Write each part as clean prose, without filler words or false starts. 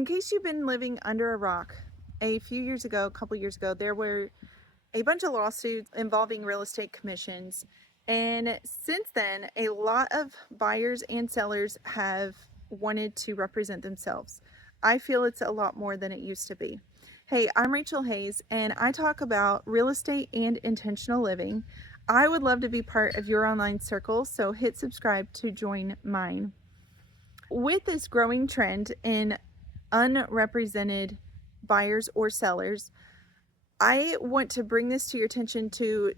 In case you've been living under a rock, a couple years ago, there were a bunch of lawsuits involving real estate commissions. And since then, a lot of buyers and sellers have wanted to represent themselves. I feel it's a lot more than it used to be. Hey, I'm Rachel Hayes, and I talk about real estate and intentional living. I would love to be part of your online circle, so hit subscribe to join mine. With this growing trend in unrepresented buyers or sellers, I want to bring this to your attention to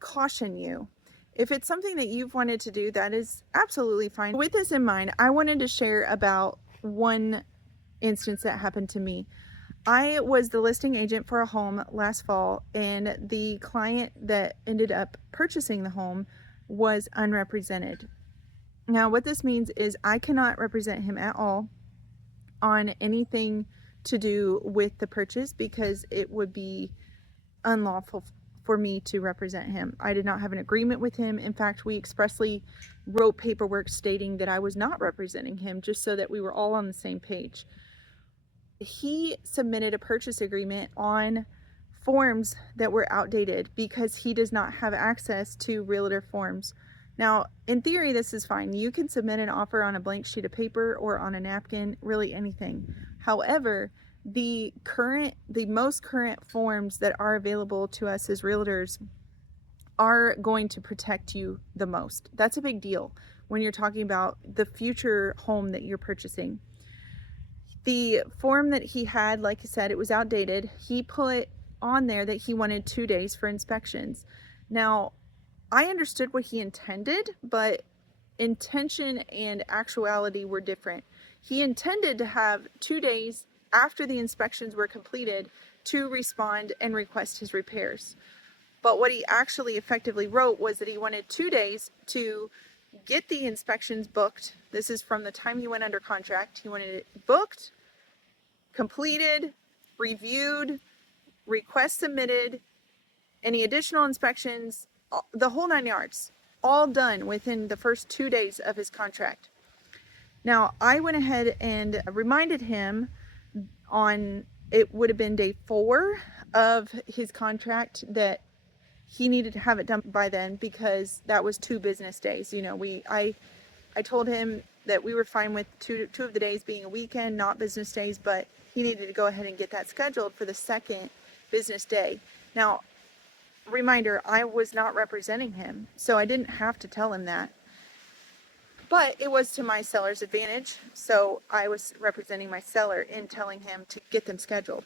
caution you. If it's something that you've wanted to do, that is absolutely fine. With this in mind, I wanted to share about one instance that happened to me. I was the listing agent for a home last fall, and the client that ended up purchasing the home was unrepresented. Now, what this means is I cannot represent him at all on anything to do with the purchase because it would be unlawful for me to represent him. I did not have an agreement with him. In fact, we expressly wrote paperwork stating that I was not representing him just so that we were all on the same page. He submitted a purchase agreement on forms that were outdated because he does not have access to realtor forms. Now, in theory, this is fine. You can submit an offer on a blank sheet of paper or on a napkin, really anything. However, the most current forms that are available to us as realtors are going to protect you the most. That's a big deal when you're talking about the future home that you're purchasing. The form that he had, like I said, it was outdated. He put on there that he wanted 2 days for inspections. Now, I understood what he intended, but intention and actuality were different. He intended to have 2 days after the inspections were completed to respond and request his repairs. But what he actually effectively wrote was that he wanted 2 days to get the inspections booked. This is from the time he went under contract. He wanted it booked, completed, reviewed, request submitted, any additional inspections, the whole 9 yards, all done within the first 2 days of his contract. Now, I went ahead and reminded him on, it would have been day 4 of his contract, that he needed to have it done by then because that was 2 business days. You know, I told him that we were fine with two of the days being a weekend, not business days, but he needed to go ahead and get that scheduled for the second business day. Now, reminder, I was not representing him, so I didn't have to tell him that. But it was to my seller's advantage, so I was representing my seller in telling him to get them scheduled,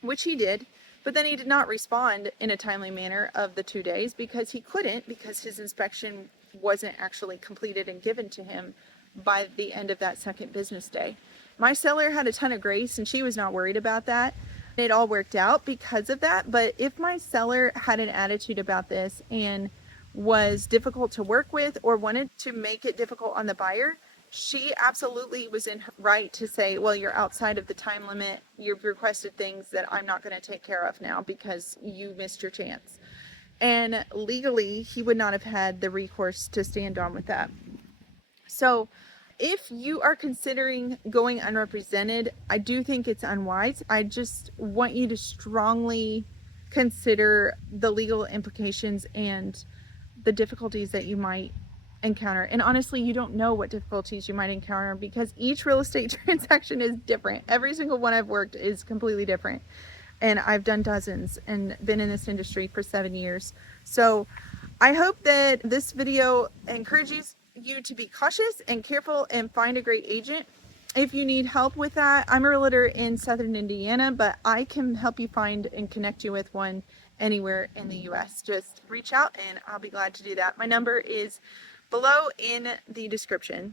which he did. But then he did not respond in a timely manner of the 2 days because he couldn't, because his inspection wasn't actually completed and given to him by the end of that second business day. My seller had a ton of grace and she was not worried about that. It all worked out because of that. But if my seller had an attitude about this and was difficult to work with or wanted to make it difficult on the buyer, she absolutely was in her right to say, well, you're outside of the time limit. You've requested things that I'm not going to take care of now because you missed your chance. And legally, he would not have had the recourse to stand on with that. So if you are considering going unrepresented, I do think it's unwise. I just want you to strongly consider the legal implications and the difficulties that you might encounter. And honestly, you don't know what difficulties you might encounter because each real estate transaction is different. Every single one I've worked is completely different. And I've done dozens and been in this industry for 7 years. So I hope that this video encourages you to be cautious and careful and find a great agent. If you need help with that, I'm a realtor in Southern Indiana, but I can help you find and connect you with one anywhere in the US. Just reach out and I'll be glad to do that. My number is below in the description.